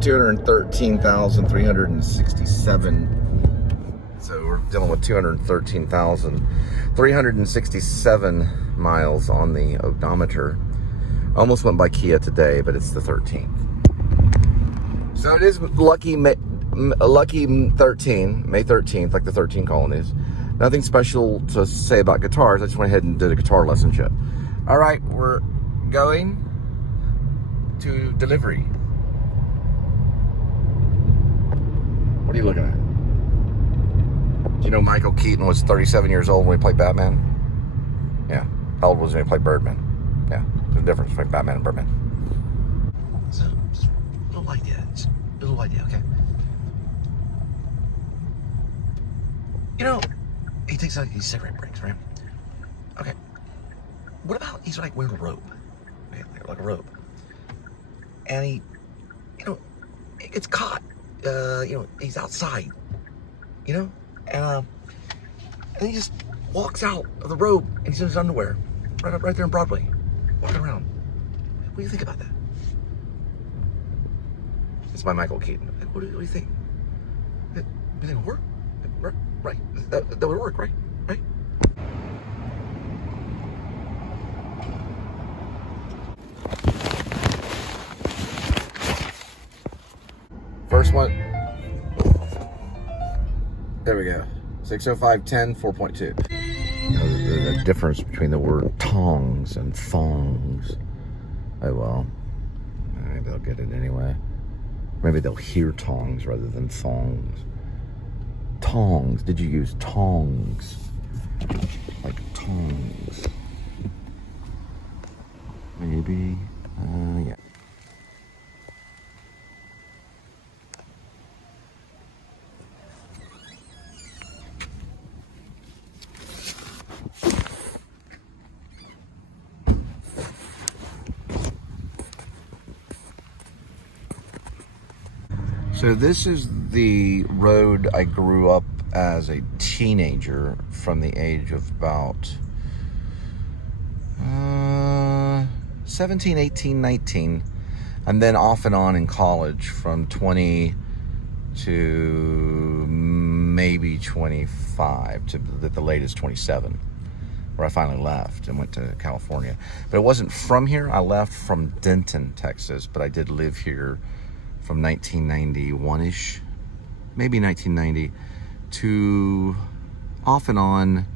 213,367. So we're dealing with 213,367 miles on the odometer. Almost went by Kia today, but it's the 13th. So it is lucky 13, May 13th, like the 13 colonies. Nothing special to say about guitars. I just went ahead and did a guitar lesson shit. All right, we're going to delivery. What are you looking at? Do you know Michael Keaton was 37 years old when he played Batman? Yeah. How old was he when he played Birdman? Yeah. There's a difference between Batman and Birdman. So, just a little idea. Just a little idea, okay? You know, he takes out these cigarette breaks, right? Okay. What about he's like wearing a robe? Right? Like a robe. And he, it gets caught. He's outside. And he just walks out of the robe and he's in his underwear. Right there in Broadway. Walking around. What do you think about that? It's by Michael Keaton. What do you think? You think it would work? Right. That would work, right? Right? First one. There we go. 60510 4.2. The difference between the word tongs and thongs. Oh well. Maybe they'll get it anyway. Maybe they'll hear tongs rather than thongs. Tongs. Did you use tongs? Like tongs. Maybe. Yeah. So this is the road I grew up as a teenager from the age of about 17, 18, 19. And then off and on in college from 20 to maybe 25 to the latest 27, where I finally left and went to California. But it wasn't from here. I left from Denton, Texas, but I did live here from 1991-ish, maybe 1990, to off and on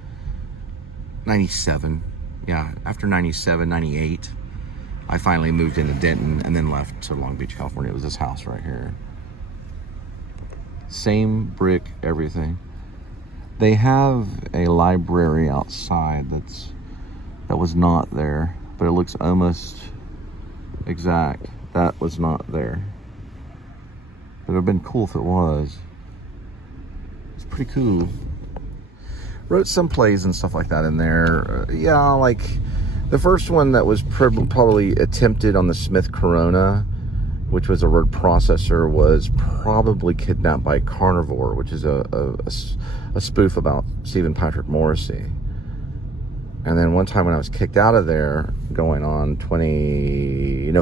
97. Yeah, after 97, 98, I finally moved into Denton and then left to Long Beach, California. It was this house right here. Same brick, everything. They have a library outside that was not there, but it looks almost exact. That was not there. It would have been cool if it was. It's pretty cool. Wrote some plays and stuff like that in there. Yeah, like the first one that was probably attempted on the Smith Corona, which was a word processor, was probably Kidnapped by Carnivore, which is a spoof about Stephen Patrick Morrissey. And then one time when I was kicked out of there, going on 30.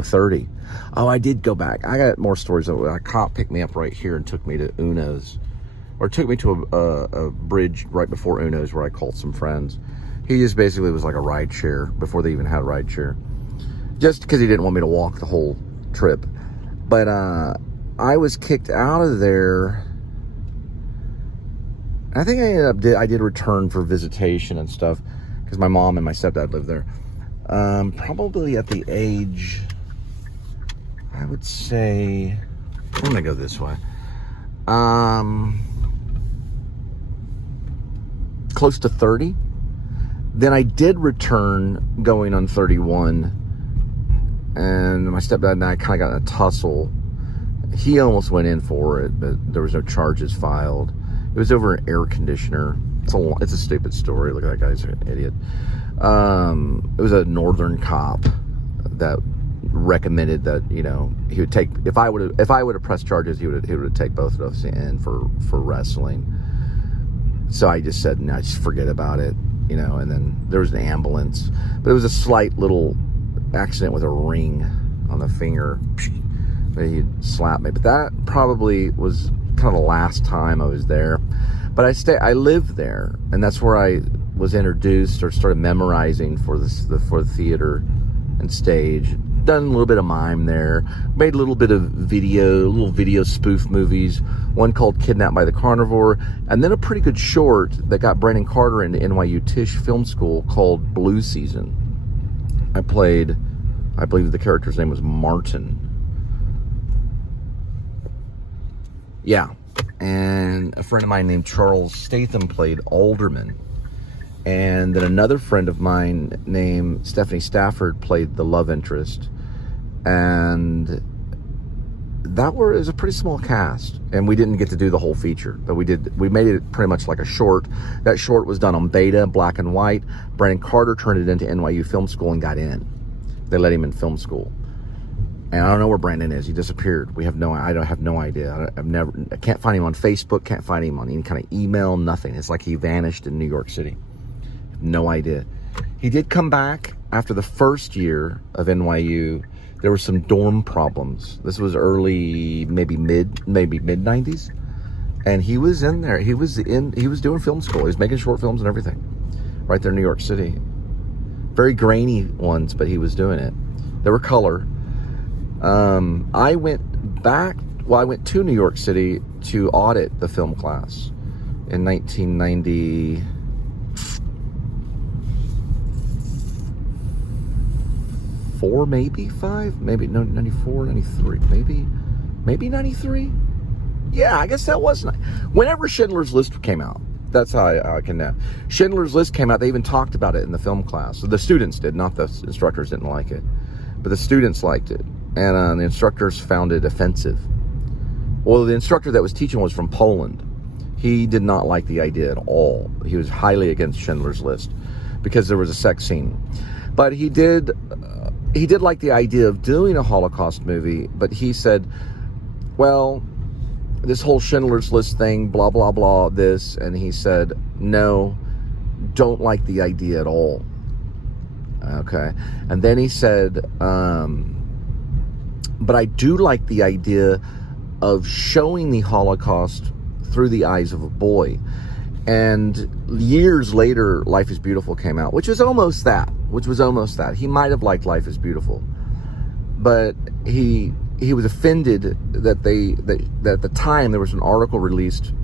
Oh, I did go back. I got more stories. A cop picked me up right here and took me to Uno's. Or took me to a bridge right before Uno's where I called some friends. He just basically was like a ride share before they even had ride share. Just because he didn't want me to walk the whole trip. But I was kicked out of there. I think I did return for visitation and stuff. Because my mom and my stepdad lived there. Probably at the age, I would say, I'm gonna go this way. Close to 30. Then I did return going on 31. And my stepdad and I kind of got in a tussle. He almost went in for it, but there was no charges filed. It was over an air conditioner. It's a stupid story. Look at that guy's an idiot. It was a northern cop that recommended that he would take, if I would have pressed charges, he would have take both of us in for wrestling. So I just said, no, just forget about it, And then there was an ambulance, but it was a slight little accident with a ring on the finger. that he'd slap me. But that probably was kind of the last time I was there. But I lived there, and that's where I was introduced or started memorizing for the theater and stage. Done a little bit of mime there, made a little bit of little video spoof movies, one called Kidnapped by the Carnivore, and then a pretty good short that got Brandon Carter into NYU Tisch Film School called Blue Season. I believe the character's name was Martin. Yeah, and a friend of mine named Charles Statham played Alderman. And then another friend of mine named Stephanie Stafford played the love interest. And it was a pretty small cast. And we didn't get to do the whole feature, but we made it pretty much like a short. That short was done on beta, black and white. Brandon Carter turned it into NYU Film School and got in. They let him in film school. And I don't know where Brandon is. He disappeared. I have no idea. I can't find him on Facebook, can't find him on any kind of email, nothing. It's like he vanished in New York City. No idea. He did come back after the first year of NYU. There were some dorm problems. This was early, maybe mid 90s. And he was in there. He was doing film school. He was making short films and everything. Right there in New York City. Very grainy ones, but he was doing it. They were color. I went to New York City to audit the film class in 1994, maybe 94, 93, maybe 93. Yeah, I guess that was whenever Schindler's List came out. That's how I can know. Schindler's List came out. They even talked about it in the film class. So the students did, not the instructors didn't like it, but the students liked it. And the instructors found it offensive. Well, the instructor that was teaching was from Poland. He did not like the idea at all. He was highly against Schindler's List because there was a sex scene. But he did like the idea of doing a Holocaust movie, but he said, well, this whole Schindler's List thing, blah, blah, blah, this. And he said, no, don't like the idea at all. Okay. And then he said, but I do like the idea of showing the Holocaust through the eyes of a boy. And years later, Life is Beautiful came out, which was almost that. He might have liked Life is Beautiful, but he was offended that at the time there was an article released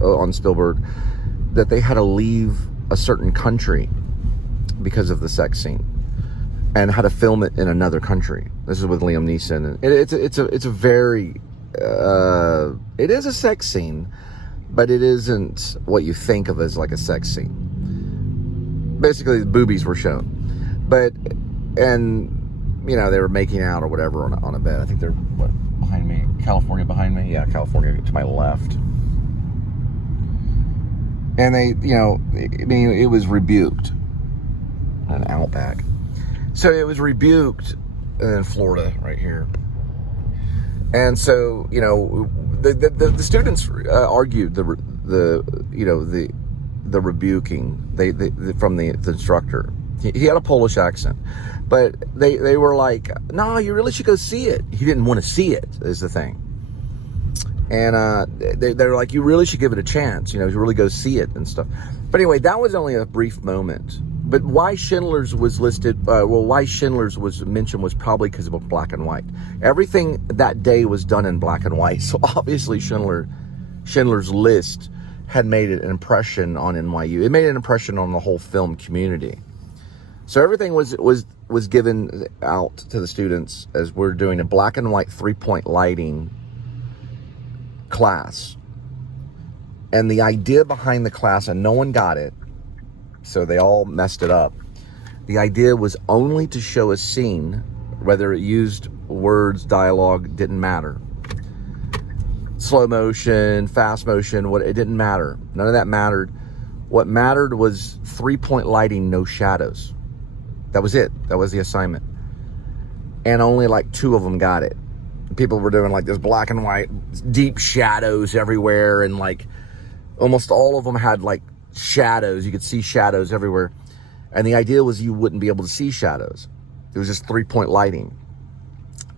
on Spielberg that they had to leave a certain country because of the sex scene, and how to film it in another country. This is with Liam Neeson, and it's a very it is a sex scene, but it isn't what you think of as like a sex scene. Basically, the boobies were shown, and they were making out or whatever on a bed. I think they're behind me, California behind me. Yeah, California to my left. And it was rebuked. An Outback. So it was rebuked in Florida right here. And so, the students argued the rebuking from the instructor. He had a Polish accent, but they were like, no, you really should go see it. He didn't want to see it, is the thing. And they're like, you really should give it a chance, you really go see it and stuff. But anyway, that was only a brief moment. But why Schindler's was listed, why Schindler's was mentioned was probably because of black and white. Everything that day was done in black and white. So obviously Schindler's List had made an impression on NYU. It made an impression on the whole film community. So everything was given out to the students as we're doing a black and white 3-point lighting class. And the idea behind the class, and no one got it, so they all messed it up. The idea was only to show a scene, whether it used words, dialogue, didn't matter. Slow motion, fast motion, it didn't matter. None of that mattered. What mattered was 3-point lighting, no shadows. That was it. That was the assignment. And only like 2 of them got it. People were doing like this black and white, deep shadows everywhere, and like almost all of them had like shadows. You could see shadows everywhere. And the idea was you wouldn't be able to see shadows. It was just 3-point lighting.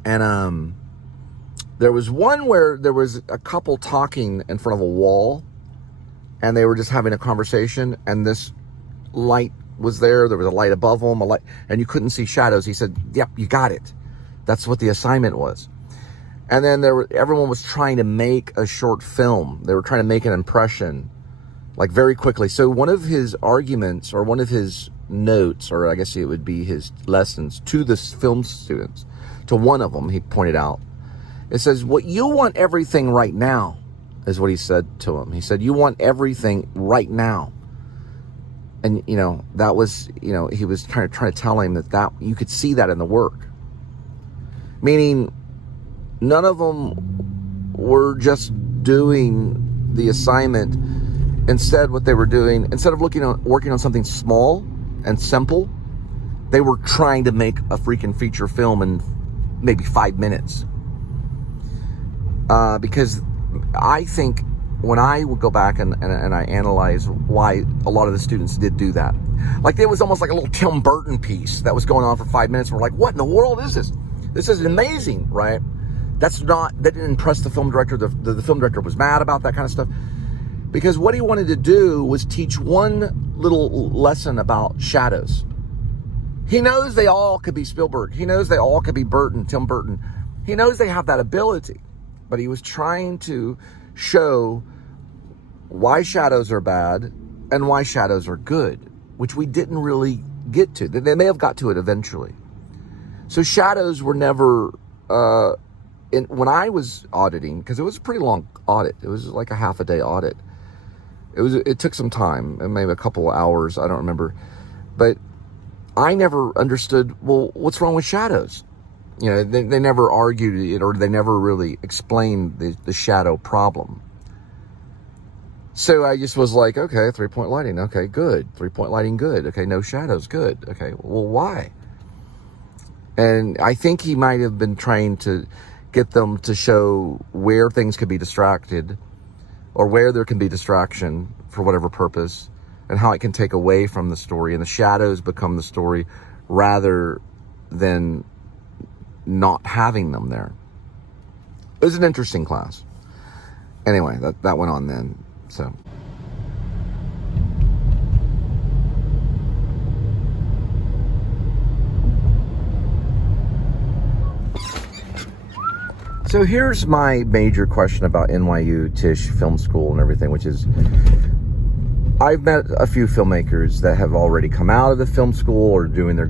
And There was one where there was a couple talking in front of a wall, and they were just having a conversation, and this light was there. There was a light above them, a light, and you couldn't see shadows. He said, yep, you got it. That's what the assignment was. And then everyone was trying to make a short film. They were trying to make an impression, like very quickly. So one of his arguments, or one of his notes, or I guess it would be his lessons to the film students, to one of them, he pointed out, it says, what you want everything right now, is what he said to him. He said, you want everything right now. And, you know, that was, you know, he was trying to tell him that you could see that in the work. Meaning, none of them were just doing the assignment. Instead, what they were doing, instead of working on something small and simple, they were trying to make a freaking feature film in maybe 5 minutes. Because I think when I would go back and I analyze why a lot of the students did do that, like there was almost like a little Tim Burton piece that was going on for 5 minutes. We're like, what in the world is this? This is amazing, right? That didn't impress the film director. The film director was mad about that kind of stuff, because what he wanted to do was teach one little lesson about shadows. He knows they all could be Spielberg. He knows they all could be Tim Burton. He knows they have that ability, but he was trying to show why shadows are bad and why shadows are good, which we didn't really get to. They may have got to it eventually. So shadows were never, when I was auditing, because it was a pretty long audit. It was like a half a day audit. It took some time, maybe a couple of hours, I don't remember. But I never understood, well, what's wrong with shadows? You know, they never argued it, or they never really explained the shadow problem. So I just was like, okay, 3-point lighting, okay, good. 3-point lighting, good. Okay, no shadows, good. Okay, well, why? And I think he might have been trying to get them to show where things could be distracted, or where there can be distraction for whatever purpose, and how it can take away from the story, and the shadows become the story rather than not having them there. It was an interesting class. Anyway, that went on then. So here's my major question about NYU, Tisch Film School and everything, which is, I've met a few filmmakers that have already come out of the film school or doing their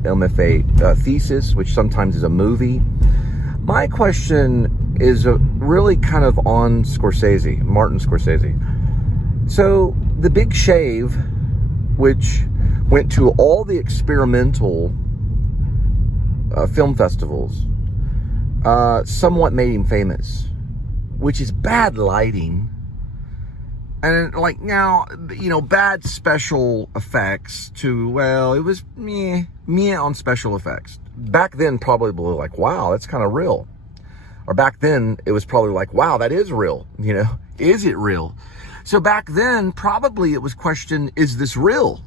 MFA thesis, which sometimes is a movie. My question is really kind of on Scorsese, Martin Scorsese. So The Big Shave, which went to all the experimental film festivals, somewhat made him famous, which is bad lighting. And like now, you know, bad special effects to, well, it was meh on special effects. Back then, probably like, wow, that's kind of real. Or back then, it was probably like, wow, that is real. You know, is it real? So back then, probably it was questioned, is this real?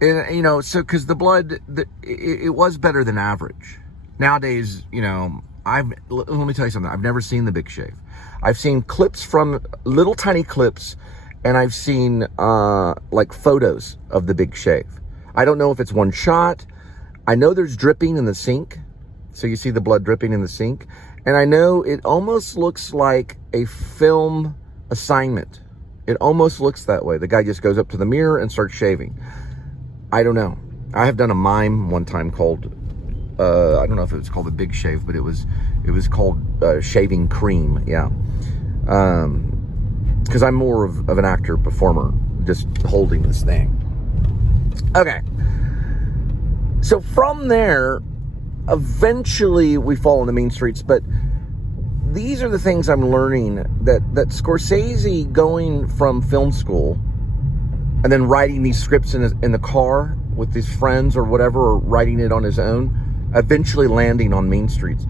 And, you know, so because the blood, it was better than average. Nowadays, you know, let me tell you something. I've never seen The Big Shave. I've seen clips from little tiny clips, and I've seen like photos of The Big Shave. I don't know if it's one shot. I know there's dripping in the sink. So you see the blood dripping in the sink. And I know it almost looks like a film assignment. It almost looks that way. The guy just goes up to the mirror and starts shaving. I don't know. I have done a mime one time called, I don't know if it was called The Big Shave, but it was called Shaving Cream. Yeah. Because I'm more of an actor, performer, just holding this thing. Okay. So from there, eventually we fall into mean streets, but these are the things I'm learning, that Scorsese, going from film school and then writing these scripts in the car with his friends or whatever, or writing it on his own, eventually landing on mean streets.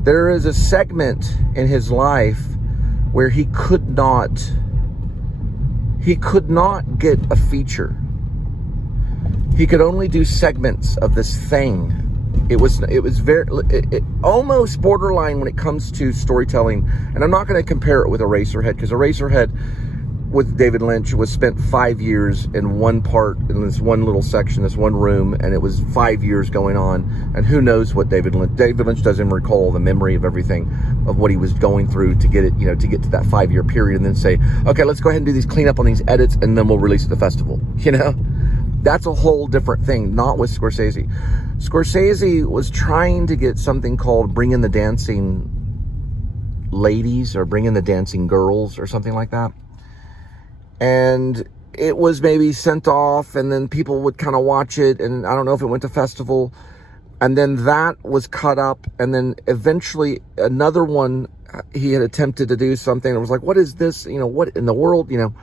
There is a segment in his life where he could not get a feature. He could only do segments of this thing It was very, it almost borderline when it comes to storytelling. And I'm not going to compare it with Eraserhead, because Eraserhead with David Lynch was spent 5 years in one part, in this one little section, this one room, and it was 5 years going on. And who knows what David Lynch doesn't recall the memory of everything, of what he was going through to get it, you know, to get to that 5 year period, and then say, okay, let's go ahead and do these cleanup on these edits, and then we'll release at the festival. You know, that's a whole different thing. Not with Scorsese. Scorsese was trying to get something called Bring in the Dancing Ladies, or Bring in the Dancing Girls, or something like that. And it was maybe sent off, and then people would kind of watch it, and I don't know if it went to festival, and then that was cut up, and then eventually another one, he had attempted to do something, and it was like, what is this, you know, what in the world, you know?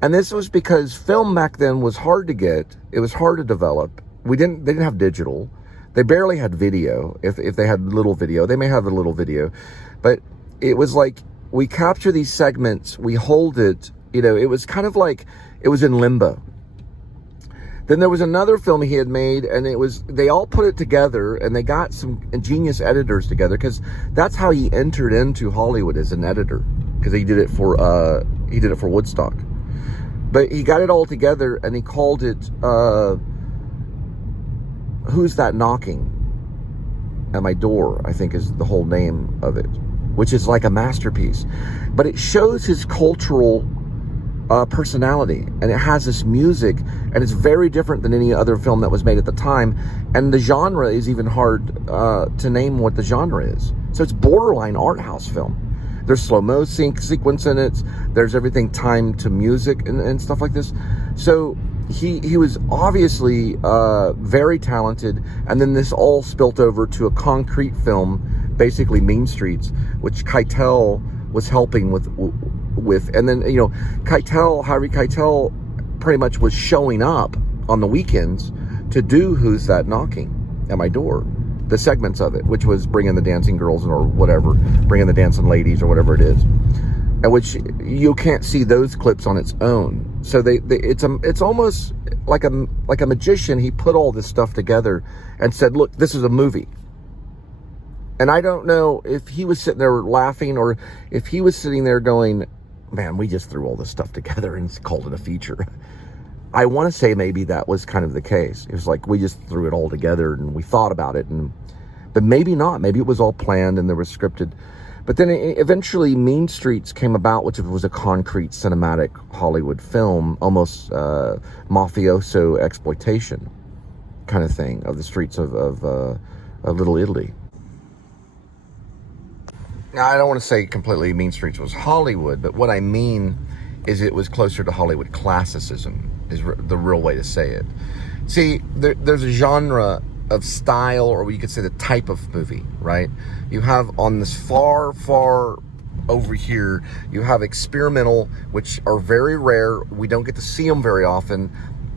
And this was because film back then was hard to get, it was hard to develop. They didn't have digital, they barely had video. If they had little video, they may have a little video, but it was like, we capture these segments, we hold it. You know, it was kind of like, it was in limbo. Then there was another film he had made, and they all put it together, and they got some ingenious editors together, because that's how he entered into Hollywood, as an editor, because he did it for Woodstock. But he got it all together, and he called it, Who's That Knocking at My Door, I think is the whole name of it, which is like a masterpiece. But it shows his cultural personality, and it has this music, and it's very different than any other film that was made at the time, and the genre is even hard to name what the genre is. So it's borderline art house film. There's slow-mo sequence in it, there's everything timed to music and stuff like this. So he was obviously very talented, and then this all spilt over to a concrete film, basically Mean Streets, which Keitel was helping with, and then, you know, Harvey Keitel pretty much was showing up on the weekends to do Who's That Knocking at My Door, the segments of it, which was Bring in the Dancing Girls, or whatever, Bring in the Dancing Ladies, or whatever it is, and which you can't see those clips on its own. So it's almost like a magician. He put all this stuff together and said, look, this is a movie. And I don't know if he was sitting there laughing, or if he was sitting there going, man, we just threw all this stuff together and called it a feature. I want to say maybe that was kind of the case. It was like, we just threw it all together and we thought about it, but maybe not. Maybe it was all planned and there was scripted. But then eventually Mean Streets came about, which was a concrete cinematic Hollywood film, almost mafioso exploitation kind of thing of the streets of Little Italy. Now, I don't want to say completely Mean Streets was Hollywood, but what I mean is it was closer to Hollywood classicism, is the real way to say it. See, there's a genre of style, or you could say the type of movie, right? You have on this far over here, you have experimental, which are very rare. We don't get to see them very often,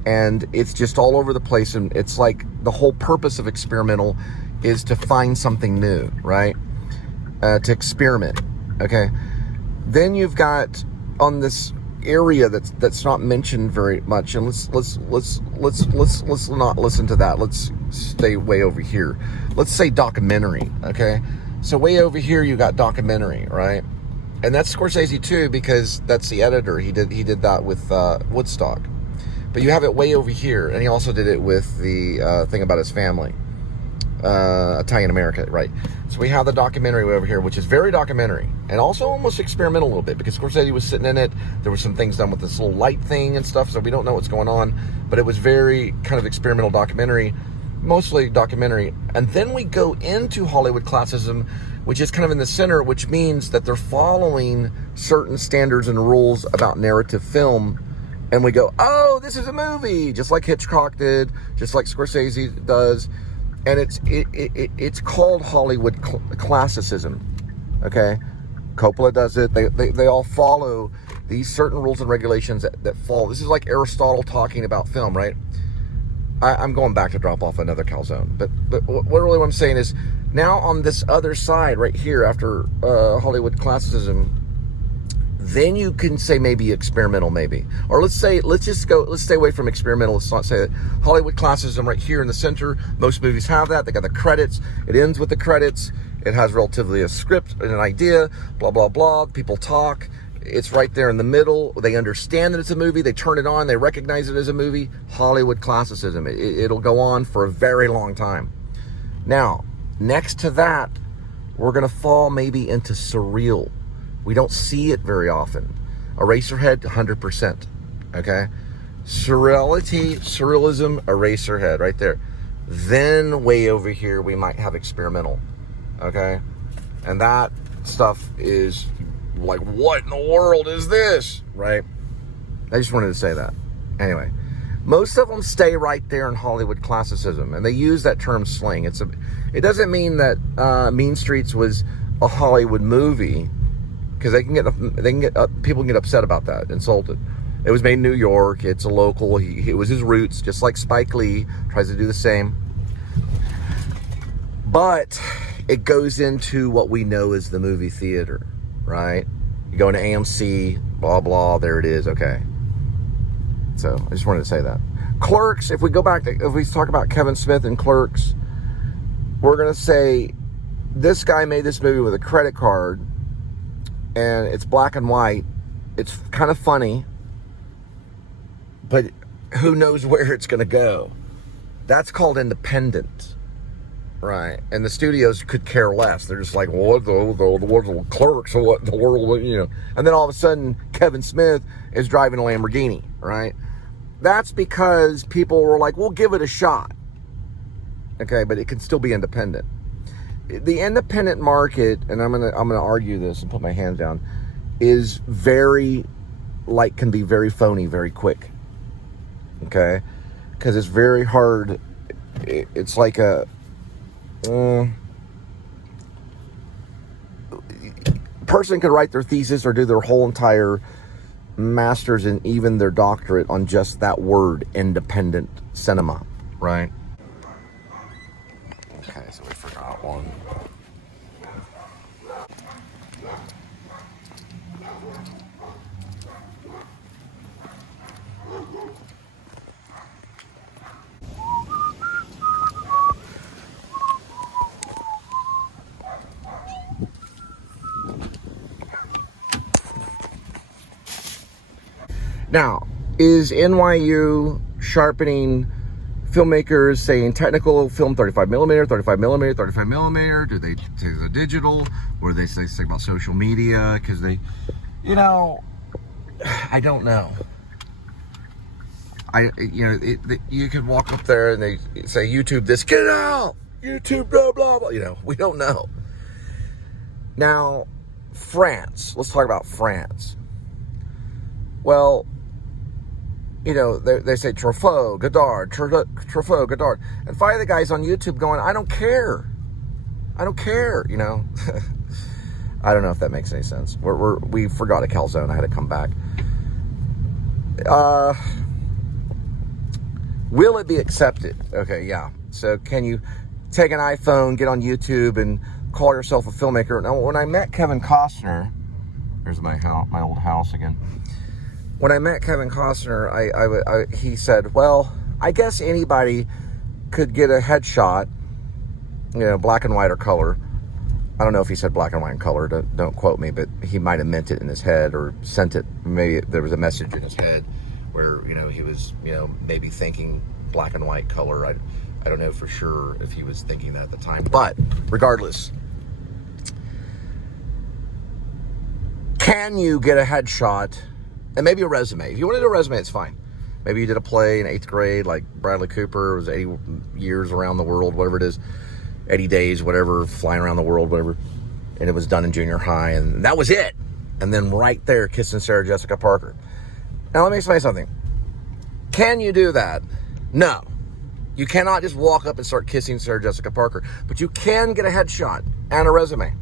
and it's just all over the place. And it's like the whole purpose of experimental is to find something new, right? To experiment. Okay. Then you've got on this area that's not mentioned very much, and let's not listen to that. Let's stay way over here. Let's say documentary. Okay. So way over here you got documentary, right? And that's Scorsese too, because that's the editor. He did that with Woodstock. But you have it way over here, and he also did it with the thing about his family. Italian America, right? So we have the documentary over here, which is very documentary and also almost experimental a little bit, because Scorsese was sitting in it. There were some things done with this little light thing and stuff, so we don't know what's going on, but it was very kind of experimental documentary, mostly documentary. And then we go into Hollywood classicism, which is kind of in the center, which means that they're following certain standards and rules about narrative film. And we go, oh, this is a movie, just like Hitchcock did, just like Scorsese does. And it's called Hollywood classicism, okay? Coppola does it. They all follow these certain rules and regulations that fall. This is like Aristotle talking about film, right? I'm going back to drop off another calzone. But what I'm saying is, now on this other side right here, after Hollywood classicism, then you can say maybe experimental, maybe. Or let's stay away from experimental. Let's not say that. Hollywood classicism right here in the center. Most movies have that. They got the credits. It ends with the credits. It has relatively a script and an idea, blah, blah, blah. People talk. It's right there in the middle. They understand that it's a movie. They turn it on. They recognize it as a movie. Hollywood classicism. It'll go on for a very long time. Now, next to that, we're going to fall maybe into surreal. We don't see it very often. Eraserhead, 100%. Okay? Surrealism, Eraserhead, right there. Then way over here, we might have experimental. Okay? And that stuff is like, what in the world is this? Right? I just wanted to say that. Anyway, most of them stay right there in Hollywood classicism, and they use that term slang. It doesn't mean that Mean Streets was a Hollywood movie, because people can get upset about that, insulted. It was made in New York. It's a local. It was his roots, just like Spike Lee tries to do the same. But it goes into what we know as the movie theater, right? You go into AMC, blah, blah, there it is, okay. So I just wanted to say that. Clerks, if we talk about Kevin Smith and Clerks, we're going to say this guy made this movie with a credit card, and it's black and white. It's kind of funny, but who knows where it's going to go. That's called independent, right? And the studios could care less. They're just like, well, what the Clerks, or what in the world, you know? And then all of a sudden, Kevin Smith is driving a Lamborghini, right? That's because people were like, we'll give it a shot. Okay, but it can still be independent. The independent market, and I'm gonna argue this and put my hands down, is can be very phony very quick. Okay, because it's very hard. It's like a person could write their thesis or do their whole entire master's and even their doctorate on just that word, independent cinema, right? Okay, so we forgot one. Now, is NYU sharpening filmmakers saying technical film 35 millimeter, 35 millimeter, 35 millimeter? Do they say the digital? Or do they say something about social media? Because they, I don't know. You could walk up there and they say, YouTube this, get out! YouTube, blah, blah, blah. We don't know. Now, France. Let's talk about France. Well, they say Truffaut, Godard, Truffaut, Godard. And finally the guy's on YouTube going, I don't care. I don't care, I don't know if that makes any sense. We forgot a calzone. I had to come back. Will it be accepted? Okay, yeah. So can you take an iPhone, get on YouTube, and call yourself a filmmaker? Now, when I met Kevin Costner, there's my old house again. When I met Kevin Costner, he said, well, I guess anybody could get a headshot, black and white or color. I don't know if he said black and white and color, don't quote me, but he might have meant it in his head or sent it. Maybe there was a message in his head where, he was, maybe thinking black and white color. I don't know for sure if he was thinking that at the time, but regardless, can you get a headshot? And maybe a resume. If you want to do a resume, it's fine. Maybe you did a play in 8th grade, like Bradley Cooper. It was 80 years around the world, whatever it is. 80 days, whatever, flying around the world, whatever. And it was done in junior high, and that was it. And then right there, kissing Sarah Jessica Parker. Now, let me explain something. Can you do that? No. You cannot just walk up and start kissing Sarah Jessica Parker. But you can get a headshot and a resume.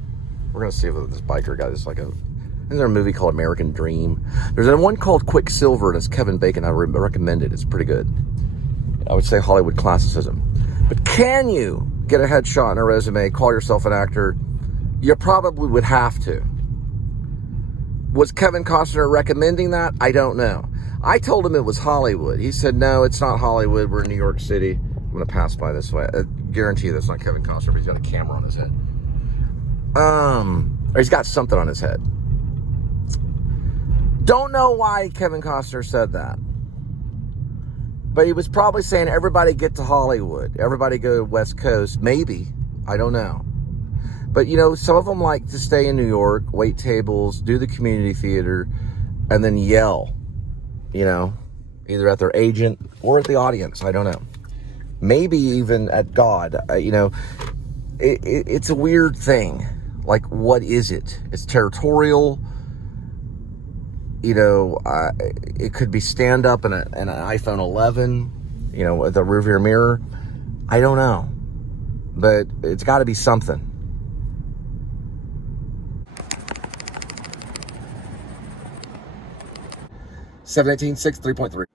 We're going to see if this biker guy is like a... Isn't there a movie called American Dream? There's one called Quicksilver, and it's Kevin Bacon. I recommend it. It's pretty good. I would say Hollywood classicism. But can you get a headshot and a resume, call yourself an actor? You probably would have to. Was Kevin Costner recommending that? I don't know. I told him it was Hollywood. He said, no, it's not Hollywood. We're in New York City. I'm going to pass by this way. I guarantee you that's not Kevin Costner, but he's got a camera on his head. Or he's got something on his head. Don't know why Kevin Costner said that. But he was probably saying, everybody get to Hollywood. Everybody go to West Coast. Maybe. I don't know. But, you know, some of them like to stay in New York, wait tables, do the community theater, and then yell, you know, either at their agent or at the audience. I don't know. Maybe even at God. You know, it's a weird thing. Like, what is it? It's territorial. You know, it could be stand up in an iPhone 11, you know, with a rearview mirror. I don't know. But it's got to be something. 718-6, 3.3.